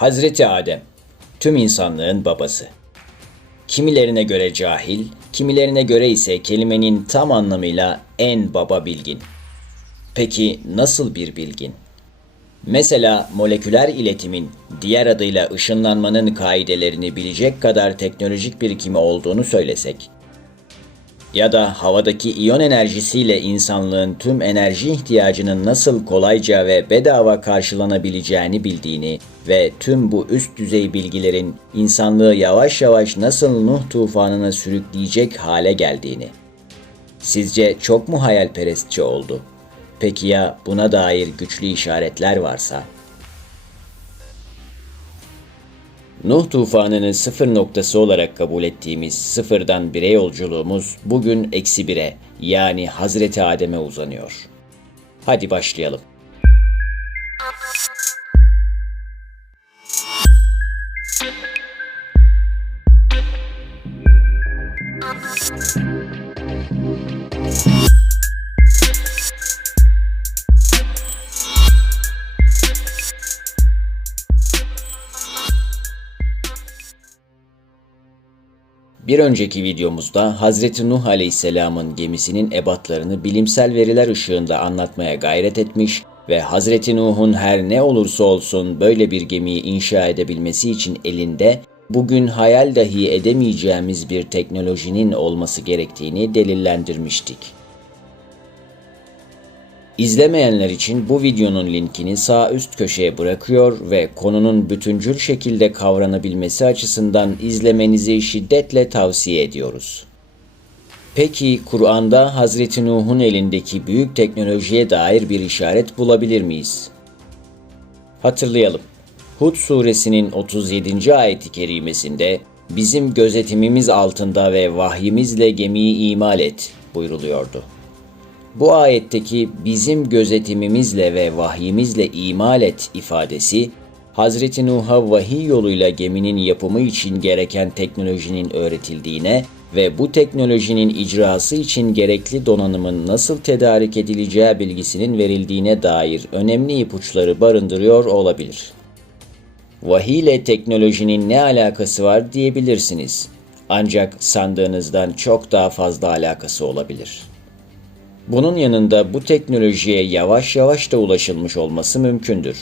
Hazreti Adem, tüm insanlığın babası. Kimilerine göre cahil, kimilerine göre ise kelimenin tam anlamıyla en baba bilgin. Peki nasıl bir bilgin? Mesela moleküler iletimin, diğer adıyla ışınlanmanın kaidelerini bilecek kadar teknolojik birikimi olduğunu söylesek, ya da havadaki iyon enerjisiyle insanlığın tüm enerji ihtiyacının nasıl kolayca ve bedava karşılanabileceğini bildiğini ve tüm bu üst düzey bilgilerin insanlığı yavaş yavaş nasıl Nuh tufanına sürükleyecek hale geldiğini. Sizce çok mu hayalperestçe oldu? Peki ya buna dair güçlü işaretler varsa? Nuh tufanını sıfır noktası olarak kabul ettiğimiz sıfırdan bire yolculuğumuz bugün eksi bire, yani Hazreti Adem'e uzanıyor. Hadi başlayalım. Bir önceki videomuzda Hazreti Nuh Aleyhisselam'ın gemisinin ebatlarını bilimsel veriler ışığında anlatmaya gayret etmiş ve Hazreti Nuh'un her ne olursa olsun böyle bir gemiyi inşa edebilmesi için elinde bugün hayal dahi edemeyeceğimiz bir teknolojinin olması gerektiğini delillendirmiştik. İzlemeyenler için bu videonun linkini sağ üst köşeye bırakıyor ve konunun bütüncül şekilde kavranabilmesi açısından izlemenizi şiddetle tavsiye ediyoruz. Peki Kur'an'da Hazreti Nuh'un elindeki büyük teknolojiye dair bir işaret bulabilir miyiz? Hatırlayalım. Hud suresinin 37. ayet-i kerimesinde "Bizim gözetimimiz altında ve vahyimizle gemiyi imal et" buyruluyordu. Bu ayetteki "bizim gözetimimizle ve vahyimizle imal et" ifadesi, Hazreti Nuh'a vahiy yoluyla geminin yapımı için gereken teknolojinin öğretildiğine ve bu teknolojinin icrası için gerekli donanımın nasıl tedarik edileceği bilgisinin verildiğine dair önemli ipuçları barındırıyor olabilir. Vahiy ile teknolojinin ne alakası var diyebilirsiniz. Ancak sandığınızdan çok daha fazla alakası olabilir. Bunun yanında bu teknolojiye yavaş yavaş da ulaşılmış olması mümkündür.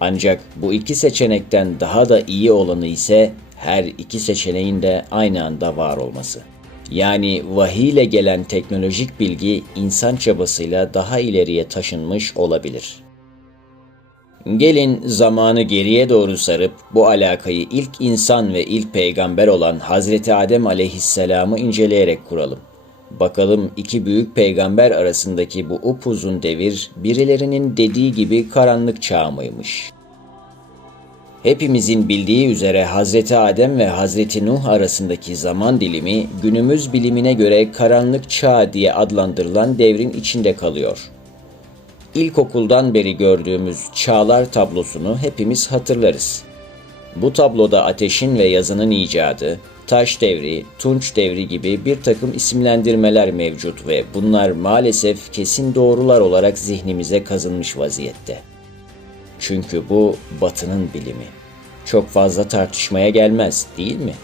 Ancak bu iki seçenekten daha da iyi olanı ise her iki seçeneğin de aynı anda var olması. Yani vahiy ile gelen teknolojik bilgi insan çabasıyla daha ileriye taşınmış olabilir. Gelin zamanı geriye doğru sarıp bu alakayı ilk insan ve ilk peygamber olan Hazreti Adem aleyhisselamı inceleyerek kuralım. Bakalım iki büyük peygamber arasındaki bu upuzun devir birilerinin dediği gibi karanlık çağ mıymış? Hepimizin bildiği üzere Hazreti Adem ve Hazreti Nuh arasındaki zaman dilimi günümüz bilimine göre karanlık çağ diye adlandırılan devrin içinde kalıyor. İlkokuldan beri gördüğümüz çağlar tablosunu hepimiz hatırlarız. Bu tabloda ateşin ve yazının icadı, taş devri, tunç devri gibi bir takım isimlendirmeler mevcut ve bunlar maalesef kesin doğrular olarak zihnimize kazınmış vaziyette. Çünkü bu Batı'nın bilimi. Çok fazla tartışmaya gelmez, değil mi?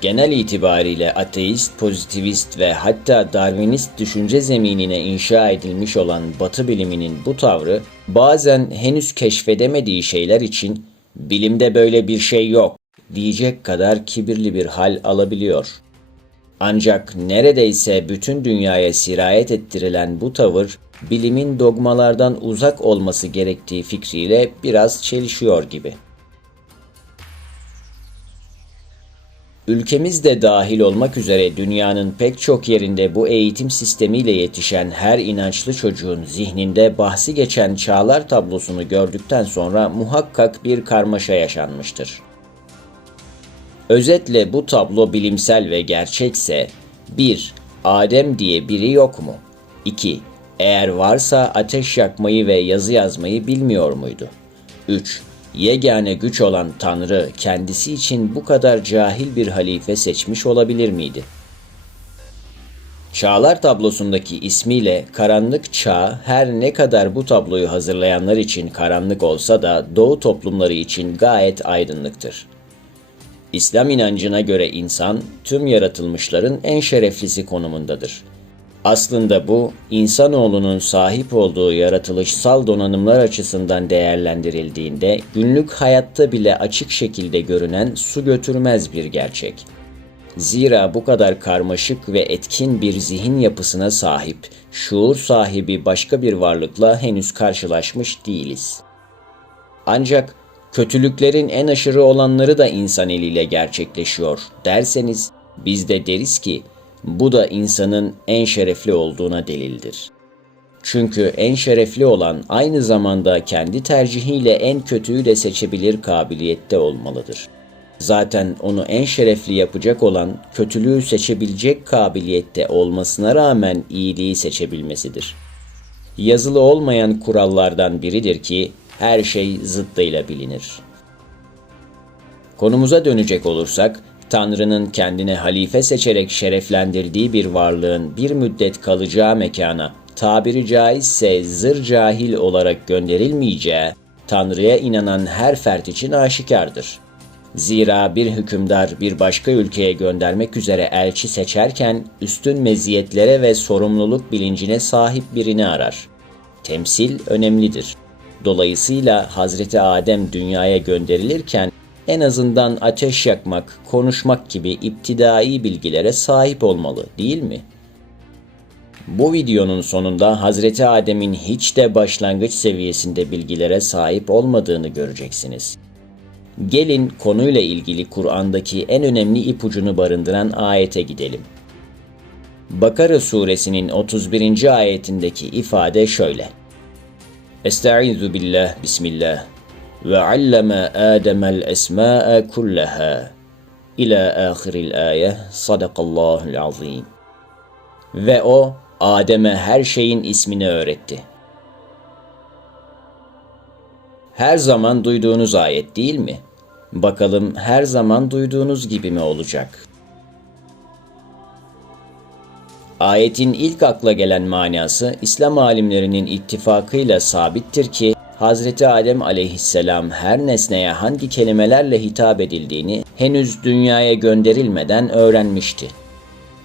Genel itibariyle ateist, pozitivist ve hatta Darwinist düşünce zeminine inşa edilmiş olan Batı biliminin bu tavrı bazen henüz keşfedemediği şeyler için "bilimde böyle bir şey yok" diyecek kadar kibirli bir hal alabiliyor. Ancak neredeyse bütün dünyaya sirayet ettirilen bu tavır, bilimin dogmalardan uzak olması gerektiği fikriyle biraz çelişiyor gibi. Ülkemiz de dahil olmak üzere dünyanın pek çok yerinde bu eğitim sistemiyle yetişen her inançlı çocuğun zihninde bahsi geçen çağlar tablosunu gördükten sonra muhakkak bir karmaşa yaşanmıştır. Özetle bu tablo bilimsel ve gerçekse: 1. Adem diye biri yok mu? 2. Eğer varsa ateş yakmayı ve yazı yazmayı bilmiyor muydu? 3. Yegane güç olan Tanrı kendisi için bu kadar cahil bir halife seçmiş olabilir miydi? Çağlar tablosundaki ismiyle karanlık çağ her ne kadar bu tabloyu hazırlayanlar için karanlık olsa da Doğu toplumları için gayet aydınlıktır. İslam inancına göre insan tüm yaratılmışların en şereflisi konumundadır. Aslında bu, insanoğlunun sahip olduğu yaratılışsal donanımlar açısından değerlendirildiğinde günlük hayatta bile açık şekilde görünen su götürmez bir gerçek. Zira bu kadar karmaşık ve etkin bir zihin yapısına sahip, şuur sahibi başka bir varlıkla henüz karşılaşmış değiliz. Ancak kötülüklerin en aşırı olanları da insan eliyle gerçekleşiyor derseniz, biz de deriz ki, bu da insanın en şerefli olduğuna delildir. Çünkü en şerefli olan aynı zamanda kendi tercihiyle en kötüyü de seçebilir kabiliyette olmalıdır. Zaten onu en şerefli yapacak olan kötülüğü seçebilecek kabiliyette olmasına rağmen iyiliği seçebilmesidir. Yazılı olmayan kurallardan biridir ki her şey zıttıyla bilinir. Konumuza dönecek olursak, Tanrı'nın kendine halife seçerek şereflendirdiği bir varlığın bir müddet kalacağı mekana, tabiri caizse zır cahil olarak gönderilmeyeceği, Tanrı'ya inanan her fert için aşikardır. Zira bir hükümdar bir başka ülkeye göndermek üzere elçi seçerken üstün meziyetlere ve sorumluluk bilincine sahip birini arar. Temsil önemlidir. Dolayısıyla Hazreti Adem dünyaya gönderilirken en azından ateş yakmak, konuşmak gibi iptidai bilgilere sahip olmalı, değil mi? Bu videonun sonunda Hazreti Adem'in hiç de başlangıç seviyesinde bilgilere sahip olmadığını göreceksiniz. Gelin konuyla ilgili Kur'an'daki en önemli ipucunu barındıran ayete gidelim. Bakara suresinin 31. ayetindeki ifade şöyle. Estaizu billah, bismillah. Ve alleme Adem'el esmâ'e kullaha. İlâ âhiril âye. Sadakallâhul azîm. Ve o, Adem'e her şeyin ismini öğretti. Her zaman duyduğunuz ayet değil mi? Bakalım her zaman duyduğunuz gibi mi olacak? Ayetin ilk akla gelen manası İslam alimlerinin ittifakıyla sabittir ki Hazreti Adem aleyhisselam her nesneye hangi kelimelerle hitap edildiğini henüz dünyaya gönderilmeden öğrenmişti.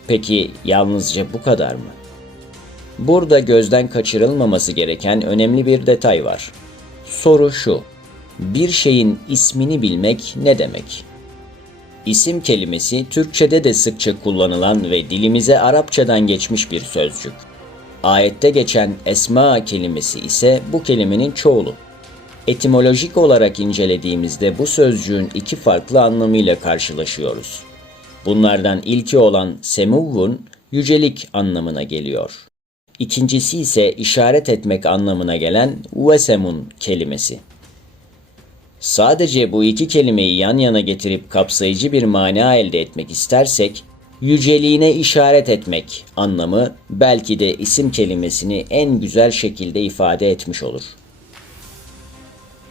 Peki yalnızca bu kadar mı? Burada gözden kaçırılmaması gereken önemli bir detay var. Soru şu: bir şeyin ismini bilmek ne demek? İsim kelimesi Türkçe'de de sıkça kullanılan ve dilimize Arapçadan geçmiş bir sözcük. Ayette geçen esma kelimesi ise bu kelimenin çoğulu. Etimolojik olarak incelediğimizde bu sözcüğün iki farklı anlamıyla karşılaşıyoruz. Bunlardan ilki olan semuvvun, yücelik anlamına geliyor. İkincisi ise işaret etmek anlamına gelen vesemun kelimesi. Sadece bu iki kelimeyi yan yana getirip kapsayıcı bir mana elde etmek istersek, yüceliğine işaret etmek anlamı belki de isim kelimesini en güzel şekilde ifade etmiş olur.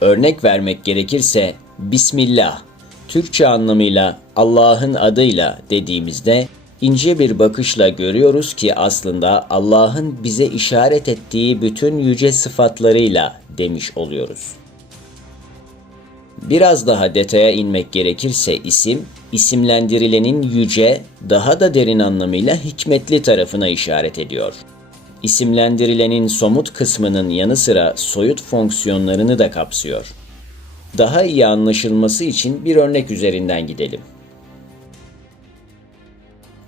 Örnek vermek gerekirse, Bismillah, Türkçe anlamıyla Allah'ın adıyla dediğimizde, ince bir bakışla görüyoruz ki aslında Allah'ın bize işaret ettiği bütün yüce sıfatlarıyla demiş oluyoruz. Biraz daha detaya inmek gerekirse isimlendirilenin yüce, daha da derin anlamıyla hikmetli tarafına işaret ediyor. İsimlendirilenin somut kısmının yanı sıra soyut fonksiyonlarını da kapsıyor. Daha iyi anlaşılması için bir örnek üzerinden gidelim.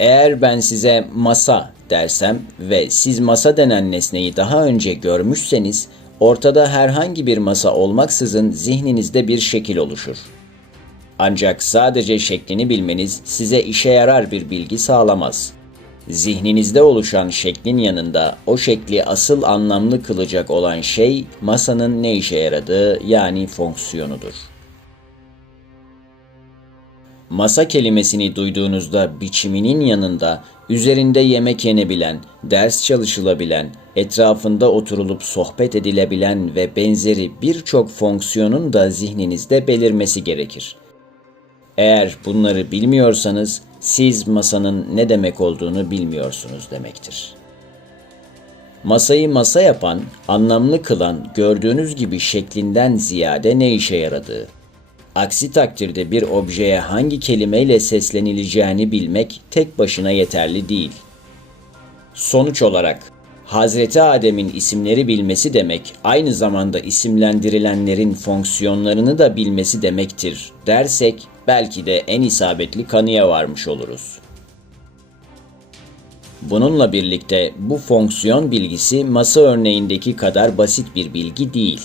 Eğer ben size masa dersem ve siz masa denen nesneyi daha önce görmüşseniz, ortada herhangi bir masa olmaksızın zihninizde bir şekil oluşur. Ancak sadece şeklini bilmeniz size işe yarar bir bilgi sağlamaz. Zihninizde oluşan şeklin yanında o şekli asıl anlamlı kılacak olan şey masanın ne işe yaradığı, yani fonksiyonudur. Masa kelimesini duyduğunuzda biçiminin yanında üzerinde yemek yenebilen, ders çalışılabilen, etrafında oturulup sohbet edilebilen ve benzeri birçok fonksiyonun da zihninizde belirmesi gerekir. Eğer bunları bilmiyorsanız siz masanın ne demek olduğunu bilmiyorsunuz demektir. Masayı masa yapan, anlamlı kılan gördüğünüz gibi şeklinden ziyade ne işe yaradığı. Aksi takdirde bir objeye hangi kelimeyle seslenileceğini bilmek tek başına yeterli değil. Sonuç olarak Hazreti Adem'in isimleri bilmesi demek, aynı zamanda isimlendirilenlerin fonksiyonlarını da bilmesi demektir dersek, belki de en isabetli kanıya varmış oluruz. Bununla birlikte bu fonksiyon bilgisi masa örneğindeki kadar basit bir bilgi değil.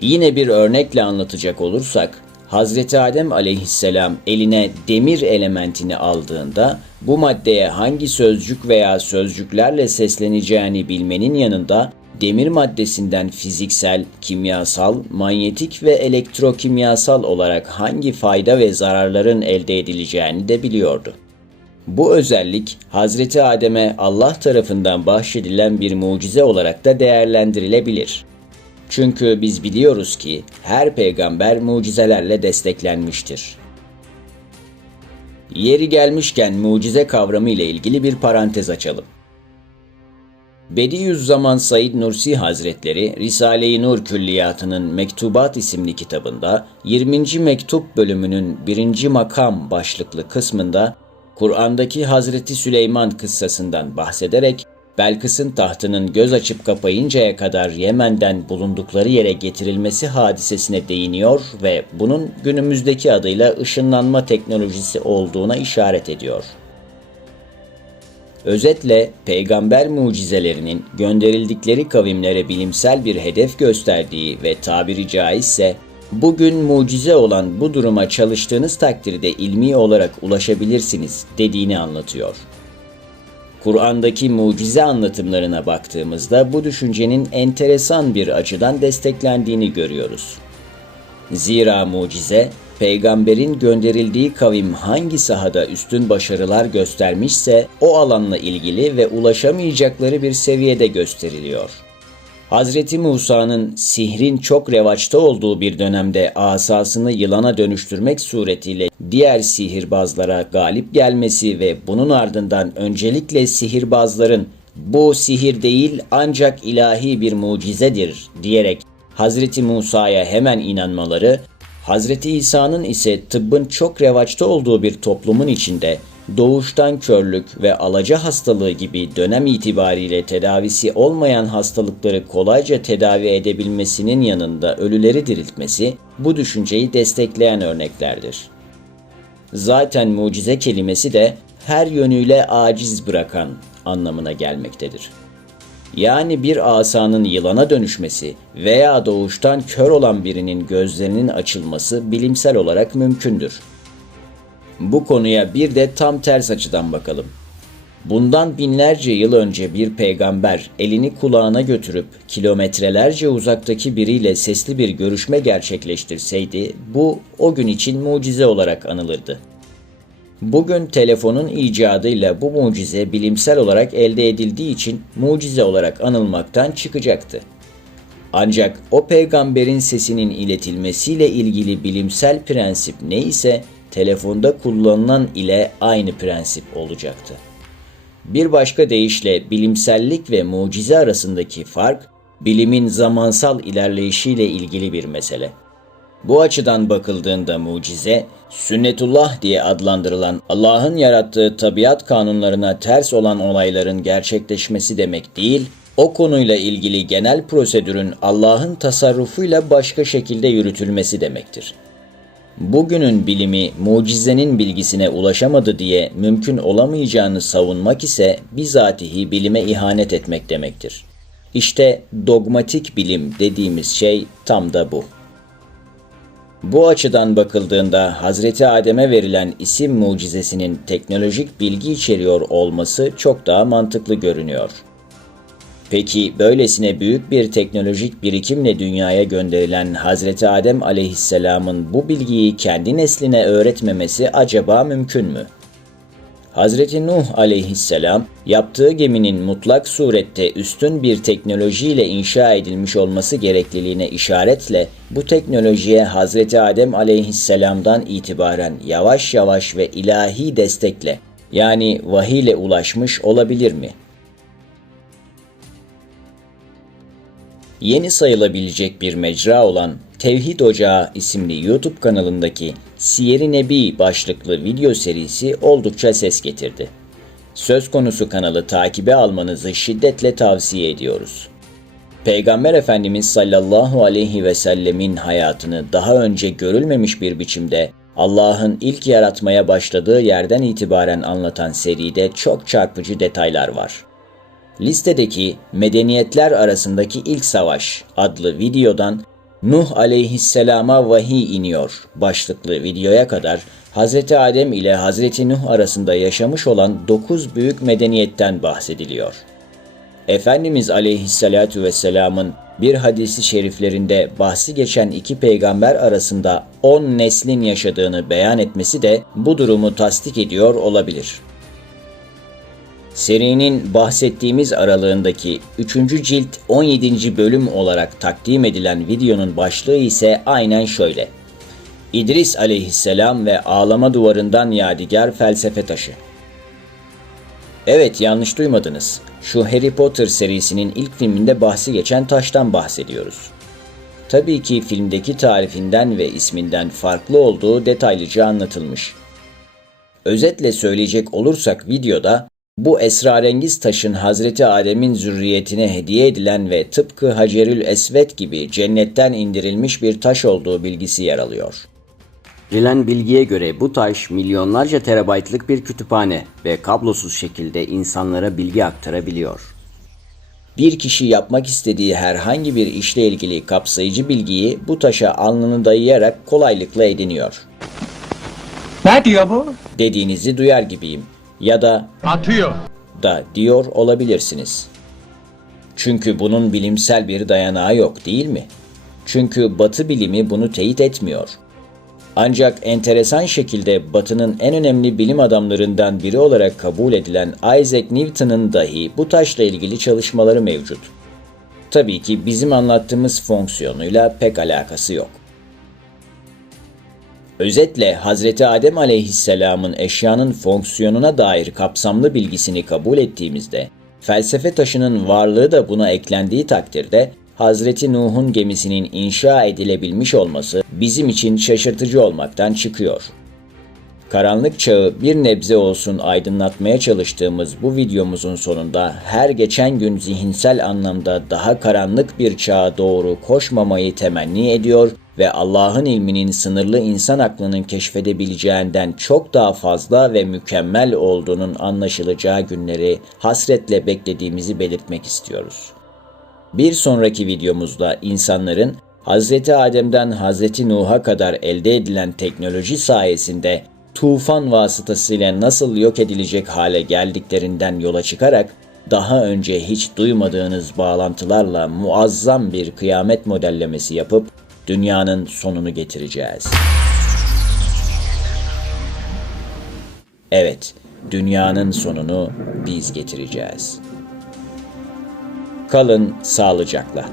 Yine bir örnekle anlatacak olursak, Hazreti Adem aleyhisselam eline demir elementini aldığında bu maddeye hangi sözcük veya sözcüklerle sesleneceğini bilmenin yanında demir maddesinden fiziksel, kimyasal, manyetik ve elektrokimyasal olarak hangi fayda ve zararların elde edileceğini de biliyordu. Bu özellik Hazreti Adem'e Allah tarafından bahşedilen bir mucize olarak da değerlendirilebilir. Çünkü biz biliyoruz ki her peygamber mucizelerle desteklenmiştir. Yeri gelmişken mucize kavramı ile ilgili bir parantez açalım. Bediüzzaman Said Nursi Hazretleri, Risale-i Nur Külliyatı'nın Mektubat isimli kitabında 20. mektup bölümünün 1. makam başlıklı kısmında Kur'an'daki Hazreti Süleyman kıssasından bahsederek Belkıs'ın tahtının göz açıp kapayıncaya kadar Yemen'den bulundukları yere getirilmesi hadisesine değiniyor ve bunun günümüzdeki adıyla ışınlanma teknolojisi olduğuna işaret ediyor. Özetle peygamber mucizelerinin gönderildikleri kavimlere bilimsel bir hedef gösterdiği ve tabiri caizse bugün mucize olan bu duruma çalıştığınız takdirde ilmi olarak ulaşabilirsiniz dediğini anlatıyor. Kur'an'daki mucize anlatımlarına baktığımızda bu düşüncenin enteresan bir açıdan desteklendiğini görüyoruz. Zira mucize, peygamberin gönderildiği kavim hangi sahada üstün başarılar göstermişse o alanla ilgili ve ulaşamayacakları bir seviyede gösteriliyor. Hazreti Musa'nın sihrin çok revaçta olduğu bir dönemde asasını yılana dönüştürmek suretiyle diğer sihirbazlara galip gelmesi ve bunun ardından öncelikle sihirbazların bu sihir değil ancak ilahi bir mucizedir diyerek Hazreti Musa'ya hemen inanmaları, Hazreti İsa'nın ise tıbbın çok revaçta olduğu bir toplumun içinde doğuştan körlük ve alaca hastalığı gibi dönem itibariyle tedavisi olmayan hastalıkları kolayca tedavi edebilmesinin yanında ölüleri diriltmesi bu düşünceyi destekleyen örneklerdir. Zaten mucize kelimesi de her yönüyle aciz bırakan anlamına gelmektedir. Yani bir asanın yılana dönüşmesi veya doğuştan kör olan birinin gözlerinin açılması bilimsel olarak mümkündür. Bu konuya bir de tam ters açıdan bakalım. Bundan binlerce yıl önce bir peygamber elini kulağına götürüp kilometrelerce uzaktaki biriyle sesli bir görüşme gerçekleştirseydi bu o gün için mucize olarak anılırdı. Bugün telefonun icadıyla bu mucize bilimsel olarak elde edildiği için mucize olarak anılmaktan çıkacaktı. Ancak o peygamberin sesinin iletilmesiyle ilgili bilimsel prensip neyse telefonda kullanılan ile aynı prensip olacaktı. Bir başka deyişle bilimsellik ve mucize arasındaki fark, bilimin zamansal ilerleyişiyle ilgili bir mesele. Bu açıdan bakıldığında mucize, sünnetullah diye adlandırılan Allah'ın yarattığı tabiat kanunlarına ters olan olayların gerçekleşmesi demek değil, o konuyla ilgili genel prosedürün Allah'ın tasarrufuyla başka şekilde yürütülmesi demektir. Bugünün bilimi mucizenin bilgisine ulaşamadı diye mümkün olamayacağını savunmak ise bizatihi bilime ihanet etmek demektir. İşte dogmatik bilim dediğimiz şey tam da bu. Bu açıdan bakıldığında Hazreti Adem'e verilen isim mucizesinin teknolojik bilgi içeriyor olması çok daha mantıklı görünüyor. Peki böylesine büyük bir teknolojik birikimle dünyaya gönderilen Hazreti Adem aleyhisselamın bu bilgiyi kendi nesline öğretmemesi acaba mümkün mü? Hazreti Nuh aleyhisselam, yaptığı geminin mutlak surette üstün bir teknolojiyle inşa edilmiş olması gerekliliğine işaretle bu teknolojiye Hazreti Adem aleyhisselamdan itibaren yavaş yavaş ve ilahi destekle yani vahiy ile ulaşmış olabilir mi? Yeni sayılabilecek bir mecra olan Tevhid Ocağı isimli YouTube kanalındaki Siyer-i Nebi başlıklı video serisi oldukça ses getirdi. Söz konusu kanalı takibe almanızı şiddetle tavsiye ediyoruz. Peygamber Efendimiz sallallahu aleyhi ve sellemin hayatını daha önce görülmemiş bir biçimde Allah'ın ilk yaratmaya başladığı yerden itibaren anlatan seride çok çarpıcı detaylar var. Listedeki Medeniyetler Arasındaki İlk Savaş adlı videodan Nuh aleyhisselama vahiy iniyor başlıklı videoya kadar Hz. Adem ile Hz. Nuh arasında yaşamış olan 9 büyük medeniyetten bahsediliyor. Efendimiz aleyhissalatu vesselamın bir hadisi şeriflerinde bahsi geçen iki peygamber arasında 10 neslin yaşadığını beyan etmesi de bu durumu tasdik ediyor olabilir. Serinin bahsettiğimiz aralığındaki 3. cilt 17. bölüm olarak takdim edilen videonun başlığı ise aynen şöyle: İdris aleyhisselam ve ağlama duvarından yadigar felsefe taşı. Evet, yanlış duymadınız. Şu Harry Potter serisinin ilk filminde bahsi geçen taştan bahsediyoruz. Tabii ki filmdeki tarifinden ve isminden farklı olduğu detaylıca anlatılmış. Özetle söyleyecek olursak videoda bu esrarengiz taşın Hazreti Adem'in zürriyetine hediye edilen ve tıpkı Hacerül Esved gibi cennetten indirilmiş bir taş olduğu bilgisi yer alıyor. Verilen bilgiye göre bu taş milyonlarca terabaytlık bir kütüphane ve kablosuz şekilde insanlara bilgi aktarabiliyor. Bir kişi yapmak istediği herhangi bir işle ilgili kapsayıcı bilgiyi bu taşa alnını dayayarak kolaylıkla ediniyor. Ne diyor bu? Dediğinizi duyar gibiyim. Ya da Atıyor da diyor olabilirsiniz. Çünkü bunun bilimsel bir dayanağı yok, değil mi? Çünkü Batı bilimi bunu teyit etmiyor. Ancak enteresan şekilde Batı'nın en önemli bilim adamlarından biri olarak kabul edilen Isaac Newton'un dahi bu taşla ilgili çalışmaları mevcut. Tabii ki bizim anlattığımız fonksiyonuyla pek alakası yok. Özetle Hazreti Adem aleyhisselamın eşyanın fonksiyonuna dair kapsamlı bilgisini kabul ettiğimizde, felsefe taşının varlığı da buna eklendiği takdirde, Hazreti Nuh'un gemisinin inşa edilebilmiş olması bizim için şaşırtıcı olmaktan çıkıyor. Karanlık çağı bir nebze olsun aydınlatmaya çalıştığımız bu videomuzun sonunda her geçen gün zihinsel anlamda daha karanlık bir çağa doğru koşmamayı temenni ediyor ve Allah'ın ilminin sınırlı insan aklının keşfedebileceğinden çok daha fazla ve mükemmel olduğunun anlaşılacağı günleri hasretle beklediğimizi belirtmek istiyoruz. Bir sonraki videomuzda insanların Hz. Adem'den Hz. Nuh'a kadar elde edilen teknoloji sayesinde tufan vasıtasıyla nasıl yok edilecek hale geldiklerinden yola çıkarak daha önce hiç duymadığınız bağlantılarla muazzam bir kıyamet modellemesi yapıp dünyanın sonunu getireceğiz. Evet, dünyanın sonunu biz getireceğiz. Kalın sağlıcakla.